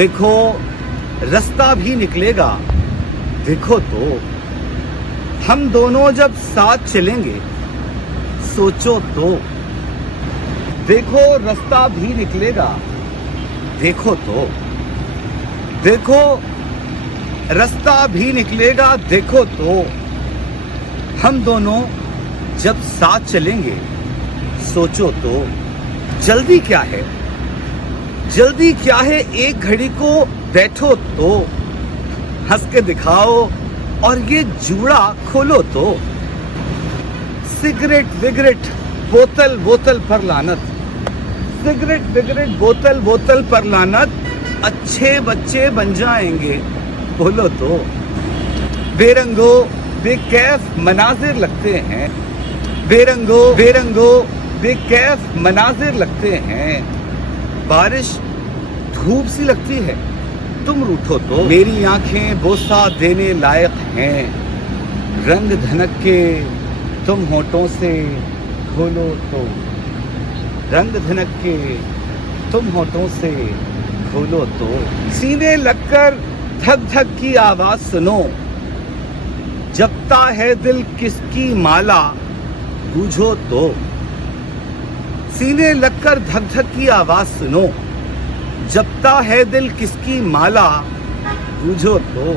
देखो रास्ता भी निकलेगा, देखो तो हम दोनों जब साथ चलेंगे, सोचो तो। देखो रास्ता भी निकलेगा, देखो तो। देखो रास्ता भी निकलेगा, देखो तो। हम दोनों जब साथ चलेंगे, सोचो तो। जल्दी क्या है, जल्दी क्या है, एक घड़ी को बैठो तो। हंस के दिखाओ और ये जूड़ा खोलो तो। सिगरेट विगरेट बोतल बोतल पर लानत, सिगरेट विगरेट बोतल बोतल पर लानत, अच्छे बच्चे बन जाएंगे, बोलो तो। बेरंगो बेकैफ मनाजिर लगते हैं, बेरंगो बेरंगो बेकैफ मनाजिर लगते हैं। बारिश धूप सी लगती है, तुम रूठो तो। मेरी आंखें बोसा देने लायक हैं, रंग धनक के तुम होठों से खोलो तो। रंग धनक के तुम होठों से खोलो तो। सीने लगकर धक धक की आवाज सुनो, जपता है दिल किसकी माला, बूझो तो। सीने लगकर धक धक की आवाज सुनो, जपता है दिल किसकी माला, बूझो तो।